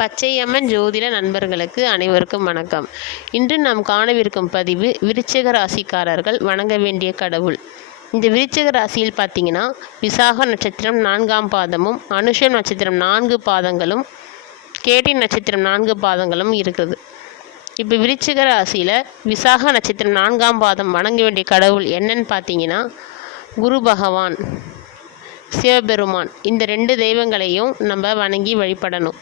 பச்சையம்மன் ஜோதிட நண்பர்களுக்கு அனைவருக்கும் வணக்கம். இன்று நாம் காணவிருக்கும் பதிவு விருச்சிக ராசிக்காரர்கள் வணங்க வேண்டிய கடவுள். இந்த விருச்சிக ராசியில் பார்த்தீங்கன்னா விசாக நட்சத்திரம் 4ஆம் பாதமும் அனுஷம் நட்சத்திரம் 4 பாதங்களும் கேட்டை நட்சத்திரம் 4 பாதங்களும் இருக்குது. இப்போ விருச்சிக ராசியில் விசாக நட்சத்திரம் 4ஆம் பாதம் வணங்க வேண்டிய கடவுள் என்னன்னு பார்த்தீங்கன்னா குரு பகவான், சிவபெருமான், இந்த 2 தெய்வங்களையும் நம்ம வணங்கி வழிபடணும்.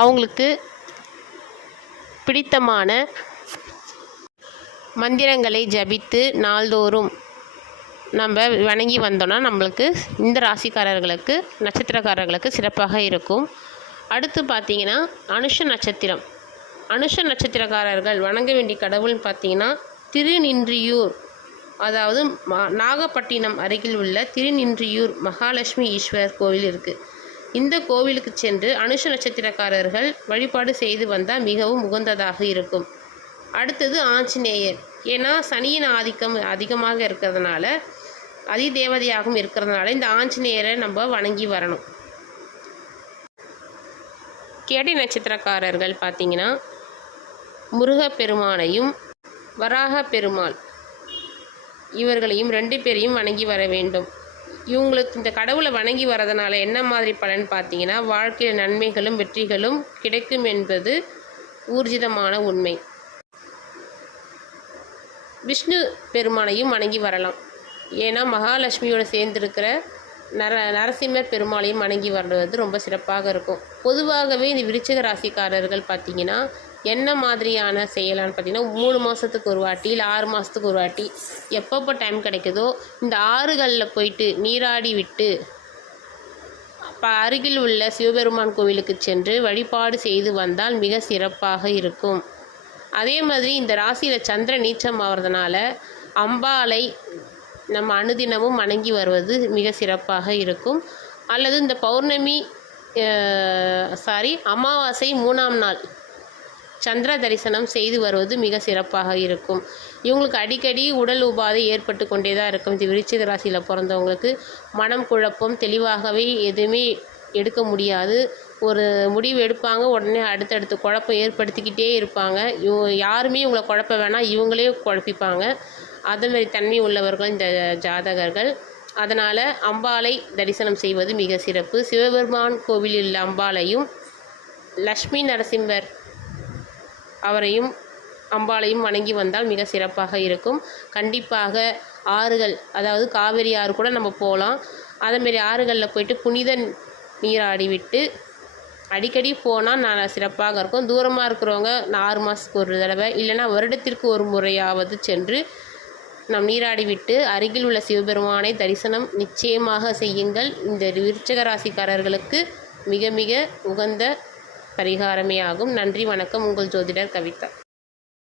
அவங்களுக்கு பிடித்தமான மந்திரங்களை ஜபித்து நாள்தோறும் நம்ம வணங்கி வந்தோன்னா நம்மளுக்கு இந்த ராசிக்காரர்களுக்கு நட்சத்திரக்காரர்களுக்கு சிறப்பாக இருக்கும். அடுத்து பார்த்திங்கன்னா அனுஷ நட்சத்திரக்காரர்கள் வணங்க வேண்டிய கடவுள்னு பார்த்திங்கன்னா திருநின்றியூர், அதாவது நாகப்பட்டினம் அருகில் உள்ள திருநின்றியூர் மகாலட்சுமி ஈஸ்வரர் கோவில் இருக்குது. இந்த கோவிலுக்கு சென்று அனுஷ நட்சத்திரக்காரர்கள் வழிபாடு செய்து வந்தால் மிகவும் உகந்ததாக இருக்கும். அடுத்தது ஆஞ்சநேயர். ஏன்னா சனியின் ஆதிக்கம் அதிகமாக இருக்கிறதுனால, அதிதேவதையாகவும் இருக்கிறதுனால இந்த ஆஞ்சநேயரை நம்ம வணங்கி வரணும். கேட்டை நட்சத்திரக்காரர்கள் பார்த்திங்கன்னா முருகப்பெருமானையும் வராக பெருமாள் இவர்களையும் 2 பேரையும் வணங்கி வர வேண்டும். இவங்களுக்கு இந்த கடவுளை வணங்கி வரதுனால என்ன மாதிரி பலன் பார்த்தீங்கன்னா வாழ்க்கையில் நன்மைகளும் வெற்றிகளும் கிடைக்கும் என்பது ஊர்ஜிதமான உண்மை. விஷ்ணு பெருமானையும் வணங்கி வரலாம். ஏன்னா மகாலட்சுமியோடு சேர்ந்திருக்கிற நரசிம்மர் பெருமாளையும் வணங்கி வருவது ரொம்ப சிறப்பாக இருக்கும். பொதுவாகவே இந்த விருச்சிக ராசிக்காரர்கள் பார்த்திங்கன்னா என்ன மாதிரியான செய்யலான்னு பார்த்தீங்கன்னா 3 மாதத்துக்கு ஒரு வாட்டி இல்லை 6 மாதத்துக்கு ஒரு வாட்டி எப்பப்போ டைம் கிடைக்குதோ இந்த ஆறுகளில் போயிட்டு நீராடி விட்டு அருகில் உள்ள சிவபெருமான் கோவிலுக்கு சென்று வழிபாடு செய்து வந்தால் மிக சிறப்பாக இருக்கும். அதே மாதிரி இந்த ராசியில் சந்திர நீச்சம் ஆகிறதுனால அம்பாளை நம்ம அனுதினமும் வணங்கி வருவது மிக சிறப்பாக இருக்கும். அல்லது இந்த அமாவாசை 3ஆம் நாள் சந்திர தரிசனம் செய்து வருவது மிக சிறப்பாக இருக்கும். இவங்களுக்கு அடிக்கடி உடல் உபாதை ஏற்பட்டு கொண்டே தான் இருக்கும். இந்த விருச்சிக ராசியில் பிறந்தவங்களுக்கு மனம் குழப்பம், தெளிவாகவே எதுவுமே எடுக்க முடியாது. ஒரு முடிவு எடுப்பாங்க, உடனே அடுத்தடுத்து குழப்பம் ஏற்படுத்திக்கிட்டே இருப்பாங்க. யாருமே இவங்களை குழப்ப வேணாம், இவங்களே குழப்பிப்பாங்க. அதேமாதிரி தன்மை உள்ளவர்கள் இந்த ஜாதகர்கள். அதனால் அம்பாளை தரிசனம் செய்வது மிக சிறப்பு. சிவபெருமான் கோவிலில் உள்ள அம்பாளையும் லக்ஷ்மி நரசிம்மர் அவரையும் அம்பாளையும் வணங்கி வந்தால் மிக சிறப்பாக இருக்கும். கண்டிப்பாக ஆறுகள், அதாவது காவேரி ஆறு கூட நம்ம போகலாம். அதேமாரி ஆறுகளில் போயிட்டு புனித நீராடி விட்டு அடிக்கடி போனால் நான் சிறப்பாக இருக்கும். தூரமாக இருக்கிறவங்க 6 மாதத்துக்கு ஒரு தடவை இல்லைன்னா வருடத்திற்கு ஒரு முறையாவது சென்று நாம் நீராடி விட்டு அருகில் உள்ள சிவபெருமானை தரிசனம் நிச்சயமாக செய்யுங்கள். இந்த விருச்சிக ராசிக்காரர்களுக்கு மிக மிக உகந்த பரிகாரமே ஆகும். நன்றி, வணக்கம். உங்கள் ஜோதிடர் கவிதா.